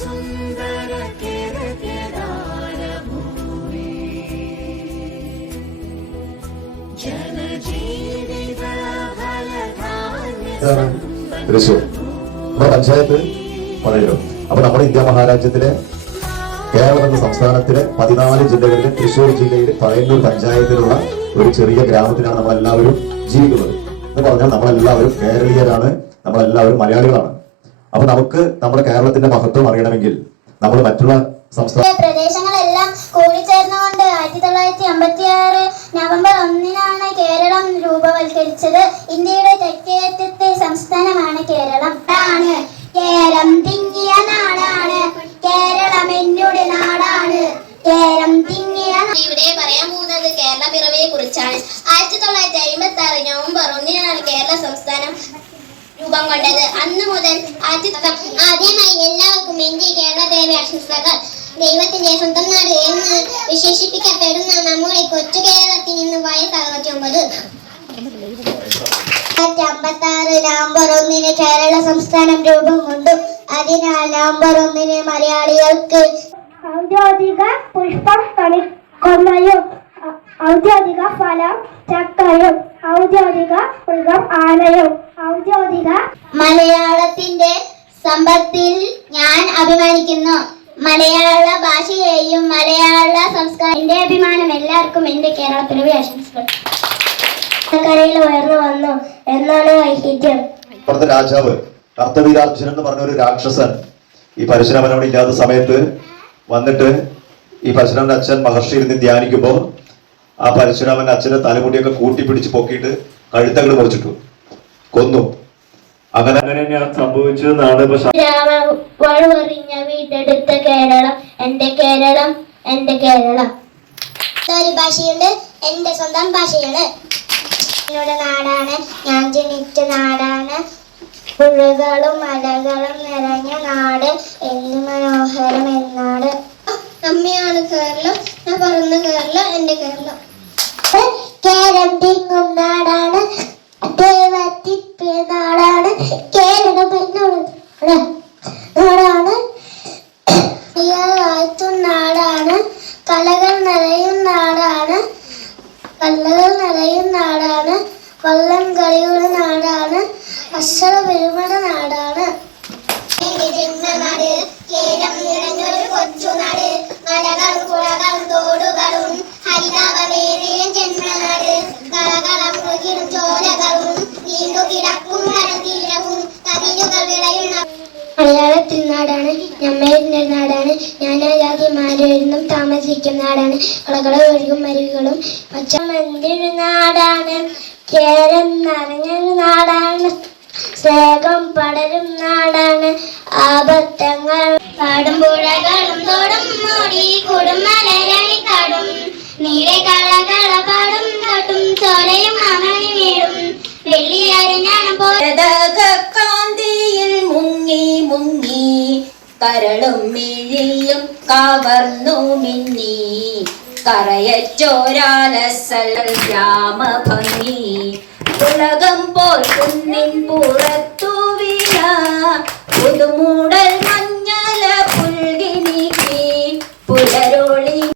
തൃശ്ശൂർ നമ്മുടെ പഞ്ചായത്ത് പറയല്ലോ. അപ്പൊ നമ്മുടെ ഇന്ത്യ മഹാരാജ്യത്തിലെ കേരളം എന്ന സംസ്ഥാനത്തിലെ 14 ജില്ലകളിലെ തൃശ്ശൂർ ജില്ലയിൽ പഴയന്നൂർ പഞ്ചായത്തിലുള്ള ഒരു ചെറിയ ഗ്രാമത്തിലാണ് നമ്മളെല്ലാവരും ജീവിക്കുന്നത്. എന്ന് പറഞ്ഞാൽ നമ്മളെല്ലാവരും കേരളീയരാണ്, നമ്മളെല്ലാവരും മലയാളികളാണ്. അപ്പൊ നമുക്ക് നമ്മുടെ കേരളത്തിന്റെ മഹത്വം അറിയണമെങ്കിൽ നമ്മൾ മറ്റുള്ള സംസ്ഥാന പ്രദേശങ്ങളെല്ലാം കൂടിച്ചേർന്നുകൊണ്ട് 1956 നവംബർ 1-നാണ് കേരളം രൂപവൽക്കരിച്ചത്. ഇന്ത്യയുടെ തെക്കേയറ്റത്തെ സംസ്ഥാനമാണ് കേരളം. കേരളം തിങ്ങിയ നാടാണ്, കേരളം എന്നുടെ നാടാണ്, കേരളം തിങ്ങിയ. ഇവിടെ പറയാൻ പോകുന്നത് കേരള പിറവിയെ കുറിച്ചാണ്. 1956 നവംബർ 1-നാണ് കേരള സംസ്ഥാനം രൂപം കൊണ്ടത്. അന്ന് മുതൽ ആദ്യമായി എല്ലാവർക്കും എന്റെ കേരള പിറവി ആശംസകൾ. ദൈവത്തിന്റെ സ്വന്തം നാട് എന്ന് വിശേഷിപ്പിക്കപ്പെടുന്ന നമ്മുടെ കൊച്ചു കേരളത്തിൽ നിന്ന് വയസ്സ് 69. 1956 നവംബർ 1-ന് കേരള സംസ്ഥാനം രൂപം കൊണ്ടു. അതിനാൽ നവംബർ 1-ന് മലയാളികൾക്ക് ഔദ്യോഗിക പുഷ്പം കൊന്നയും ഔദ്യോഗിക ഫലം ചക്കയും ഔദ്യോഗിക മൃഗം ആനയും ഔദ്യോഗിക. മലയാളത്തിന്റെ സമ്പത്തിൽ ഞാൻ അഭിമാനിക്കുന്നു. മലയാള ഭാഷയെയും മലയാള സംസ്കാരത്തിന്റെ അഭിമാനം. എല്ലാവർക്കും എന്റെ കേരള പിറവി ആശംസകൾ. കരയിൽ ഉയർന്നു വന്നു എന്നാണ് ഐതിഹ്യം. രാജാവ് കർത്തവീരാർജുനൻ എന്ന് പറഞ്ഞ ഒരു രാക്ഷസൻ ഈ പരശുരാമൻ അവിടെ ഇല്ലാത്ത സമയത്ത് വന്നിട്ട് ഈ പരശുരാമന്റെ അച്ഛൻ മഹർഷി ഇരുന്ന് ധ്യാനിക്കുമ്പോ ആ പരശുരാമന്റെ അച്ഛന്റെ തലമുടിയൊക്കെ കൂട്ടിപ്പിടിച്ച് പൊക്കിയിട്ട് കഴുത്തകൾ മുറിച്ചിട്ടു കൊന്നു. അങ്ങനെ തന്നെയാണ് സംഭവിച്ചതെന്നാണ് വഴുവറിഞ്ഞ വീടെടുത്ത കേരളം എന്റെ കേരളം, എന്റെ കേരളം. ഒരു ഭാഷയുണ്ട്, എന്റെ സ്വന്തം ഭാഷയാണ്. എന്നോട് നാടാണ്, ഞാൻ ജനിച്ച നാടാണ്, പുഴകളും മലകളും നിറഞ്ഞ നാട്, എന്ത് മനോഹരം എന്നാട്. അമ്മയാണ് കേരളം, ഞാൻ പറയുന്ന കേരളം, എന്റെ കേരളം. കേരളം തിങ്ങും നാടാണ്, ദൈവത്തിൻ്റെ നാടാണ്, കേരളം എന്നോട് നാടാണ്, വാഴ്ത്തും നാടാണ്, കലകൾ നിറയും നാടാണ്, കല്ലകൾ നിറയും നാടാണ്, വള്ളം കളിയുടെ നാടാണ്, അക്ഷര പെരുമട നാടാണ്. ജന്മനാട് കേരളം നിറഞ്ഞൊരു കൊച്ചുനാട്, മലകളും പുഴകളും തോടുകളും ഹരിതാപമേറിയ ജന്മനാട്, കളകളം മുകിലും ചോലകളും നീണ്ടു കിടക്കും കടതീരവും കവിഞ്ഞുകൾ വിളയുന്ന മലയാളത്തിൽ നാടാണ്, നമ്മയുടെ നാടാണ്, ഞാനാജാതിമാരെന്നും താമസിക്കും നാടാണ്, കളകളും ഒഴുകും അരുവികളും പച്ചമന്തിരു നാടാണ്, കേരം നിറഞ്ഞൊരു നാടാണ്, സ്നേഹം പടരും നാടാണ്, ആപത്തങ്ങൾ കാടും പുഴകളും തോടും മൂടി കുടുംബലരണിക്കാടും നീടെ കളകള പാടും കാട്ടും ചോലയും അമണി വീടും വെള്ളിയരഞ്ഞാണ് കാന്തിയിൽ മുങ്ങി മുങ്ങി കരളും മിഴിയും കവർന്നു മിന്നി കറയച്ചോരാലസൽ ഗ്രാമഭംഗി ഉലകം പോൽ കുന്നിൻ പുറത്ത്